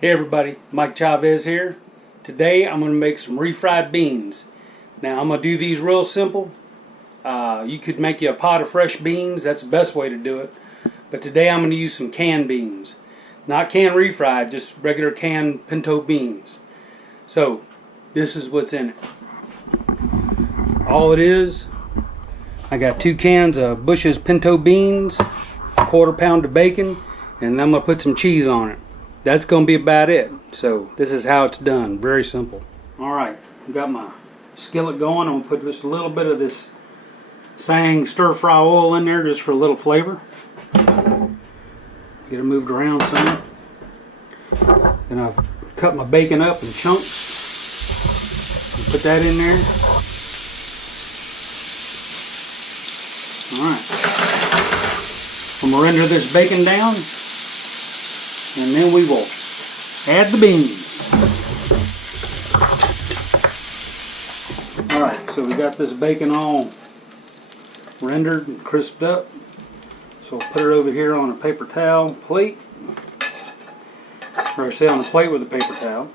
Hey everybody, Mike Chavez here. Today I'm going to make some refried beans. Now I'm going to do these real simple. You could make you a pot of fresh beans, that's the best way to do it. But today I'm going to use some canned beans. Not canned refried, just regular canned pinto beans. So this is what's in it. All it is, I got 2 cans of Bush's pinto beans, a 1/4 pound of bacon, and I'm going to put some cheese on it. That's going to be about it. So this is how it's done. Very simple. Alright, I've got my skillet going. I'm going to put just a little bit of this Sang stir fry oil in there just for a little flavor. Get it moved around some. Then I've cut my bacon up in chunks. And put that in there. Alright. I'm going to render this bacon down. And then we will add the beans. Alright, so we got this bacon all rendered and crisped up. So we'll put it over here on a paper towel plate. Or say on a plate with a paper towel.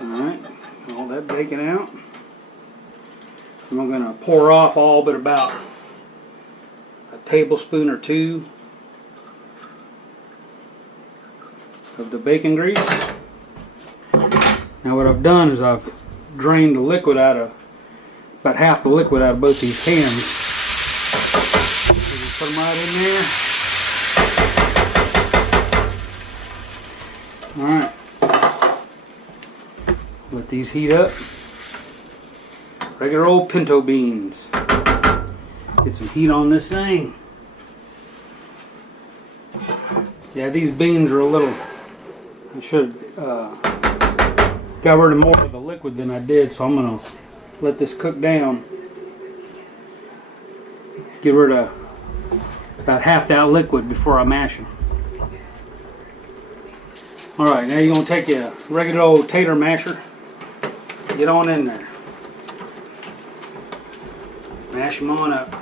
Alright, all that bacon out. And I'm going to pour off all but about a tablespoon or 2 of the bacon grease. Now what I've done is I've drained the liquid out of, about half the liquid out of both these cans. So put them right in there. Alright. Let these heat up. Regular old pinto beans. Get some heat on this thing. Yeah, these beans are a little, I should got rid of more of the liquid than I did, so I'm going to let this cook down. Get rid of about half that liquid before I mash them. Alright, now you're going to take a regular old tater masher. Get on in there. Mash them on up.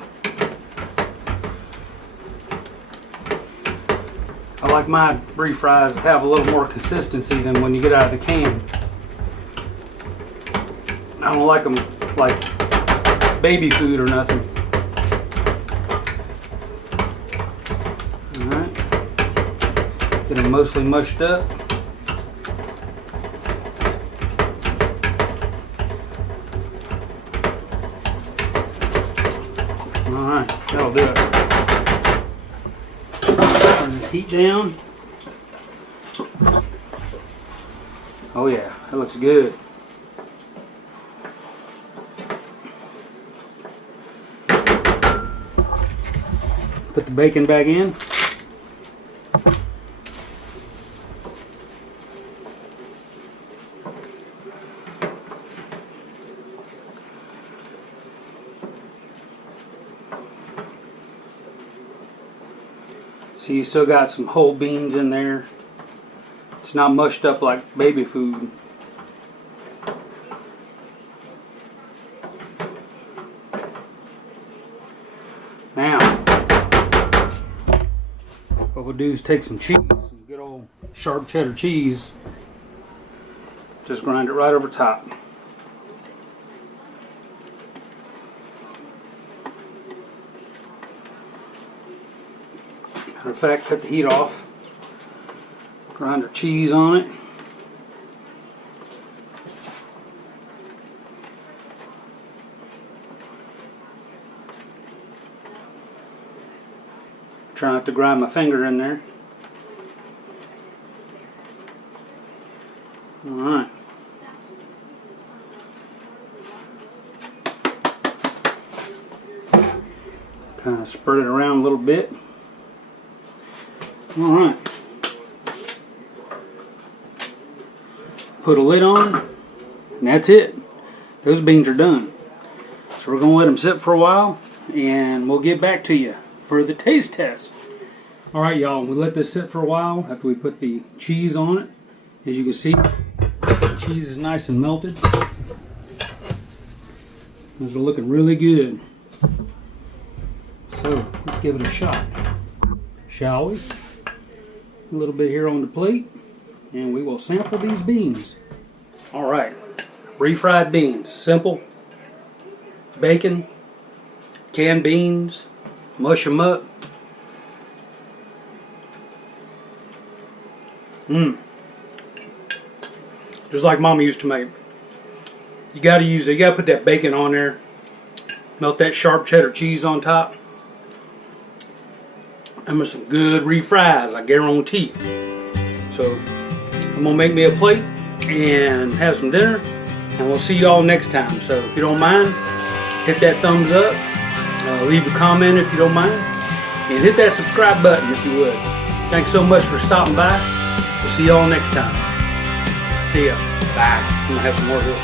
I like my refries to have a little more consistency than when you get out of the can. I don't like them like baby food or nothing. Alright. Get them mostly mushed up. Alright, that'll do it. Turn this heat down. Oh yeah, that looks good. Put the bacon back in. See, you still got some whole beans in there. It's not mushed up like baby food. Now, what we'll do is take some cheese, some good old sharp cheddar cheese. Just grind it right over top. Matter of fact, cut the heat off. Grind our cheese on it. Try not to grind my finger in there. Alright. Kind of spread it around a little bit. Alright. Put a lid on, and that's it. Those beans are done. So we're going to let them sit for a while, and we'll get back to you for the taste test. Alright y'all, we let this sit for a while after we put the cheese on it. As you can see, the cheese is nice and melted. Those are looking really good. So let's give it a shot, shall we? A little bit here on the plate, and we will sample these beans. All right, refried beans, simple. Bacon, canned beans, mush them up. Just like Mama used to make. You gotta put that bacon on there. Melt that sharp cheddar cheese on top. And with some good refries, I guarantee. So I'm gonna make me a plate and have some dinner, and we'll see y'all next time. So if you don't mind, hit that thumbs up, leave a comment if you don't mind, and hit that subscribe button if you would. Thanks so much for stopping by. We'll see y'all next time. See ya. Bye. I'm gonna have some more of this.